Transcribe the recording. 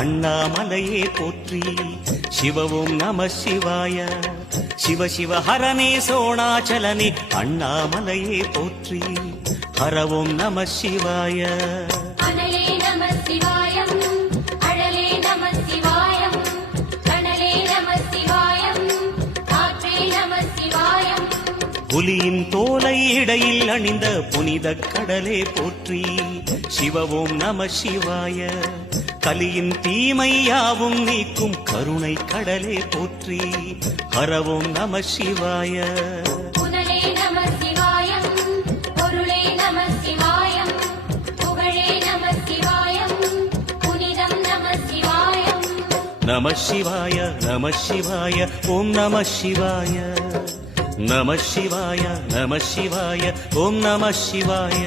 அண்ணாமலையே போற்றி. சிவவும் நம சிவாய. சிவ சிவ ஹரனே சோணாச்சலனே அண்ணாமலையே போற்றி. ஹரவும் நம சிவாய. அனலே நம சிவாயம், அழலே நம சிவாயம், கனலே நம சிவாயம், காற்றே நம சிவாயம். புலியின் தோலை இடையில் அணிந்த புனித கடலே போற்றி. சிவவும் நம சிவாய. கலியின் தீமையாவும் நீக்கும் கருணை கடலே போற்றி. ஹரவும் நம சிவாய. புனலே நம சிவாயம், பொருளே நம சிவாயம், புகழே நம சிவாயம், புனிதம் நம சிவாயம். நம சிவாய நம சிவாய ஓம் நம சிவாய. நம சிவாய நம சிவாய ஓம் நம சிவாய.